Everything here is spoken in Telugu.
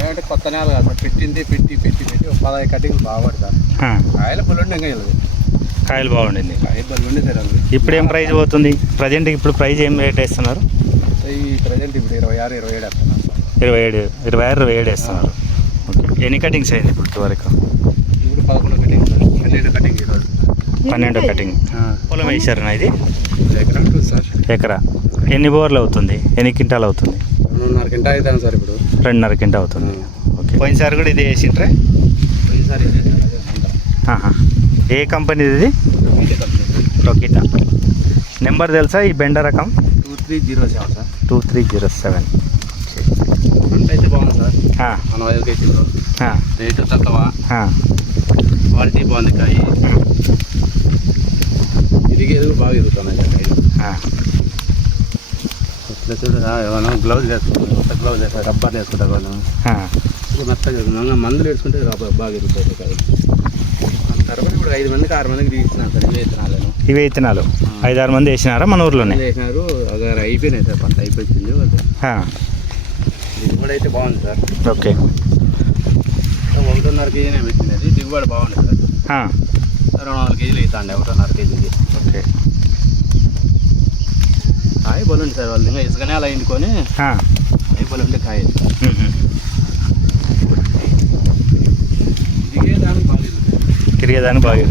ఏమంటే కొత్త నేల కాదు సార్, పెట్టి ఒక 15 కటింగ్ బాగుపడి సార్. కాయలు బలుండి ఇంకా వెళ్ళదు, కాయలు బాగుండింది. కాయలు బలుండి సార్. అది ఇప్పుడు ఏం ప్రైస్ పోతుంది ప్రజెంట్? ఇప్పుడు ప్రైస్ ఏం రేట్ వేస్తున్నారు? ఈ ప్రజెంట్ ఇప్పుడు 26, 27 వేస్తున్నాను సార్. 27 వేస్తున్నారు. ఓకే, ఎన్ని కటింగ్స్ అయింది ఇప్పుడు వరకు? ఇప్పుడు 11 కటింగ్ సార్, 12 కటింగ్ ఈరోజు. 12 కటింగ్. పొలం వేసారనా ఇది? ఎకరా సార్. ఎకరా. ఎన్ని బోర్లు అవుతుంది? ఎన్ని క్వింటాలు అవుతుంది? 2.5 క్వింటాల్ అవుతాను సార్ ఇప్పుడు. 2.5 క్వింటాల్ అవుతుంది. ఓకే, పోయినసారి కూడా ఇది వేసింట్రే? ఈసారి ఏ కంపెనీ ఇది? టొకిటా. నెంబర్ తెలుసా ఈ బెండ రకం? 2307 సార్. 2307. పంట అయితే బాగుంది సార్. మన 5 కేజీలు రేటు తక్కువ, క్వాలిటీ బాగుంది. కాయ ఇదిగేది బాగా ఎదుగుతున్నాయి కాయ. ఇట్లా చూడ ఏమన్నా గ్లౌజ్ వేసుకుంటారు, కొత్త గ్లౌజ్ వేస్తారు, రబ్బర్ వేసుకుంటారు వాళ్ళు. మెత్తగా మందులు వేసుకుంటే బాగా ఎదుగుతాయి కాయ. తర్వాత ఇప్పుడు 5 మందికి 6 మందికి తీసినారు సార్ ఇవే విత్తనాలను. ఇవే విత్తనాలు 5-6 మంది వేసినారా మన ఊర్లోనే? వేసినారు, అక్కడ అయిపోయినాయి సార్, పంట అయిపోయింది. దిగుబడి అయితే బాగుంది సార్. ఓకే, 1.5 కేజీనే పెట్టింది. అది దిగుబడి బాగుంది సార్. 2.5 కేజీలు అవుతాండి 1.5 కేజీకి. ఓకే, కాయ బలుండి సార్. వాళ్ళు ఇంకా ఇసుకనే అలా ఎండుకొని కాయ బలుండి కాయ తిరిగేదానికి బాగా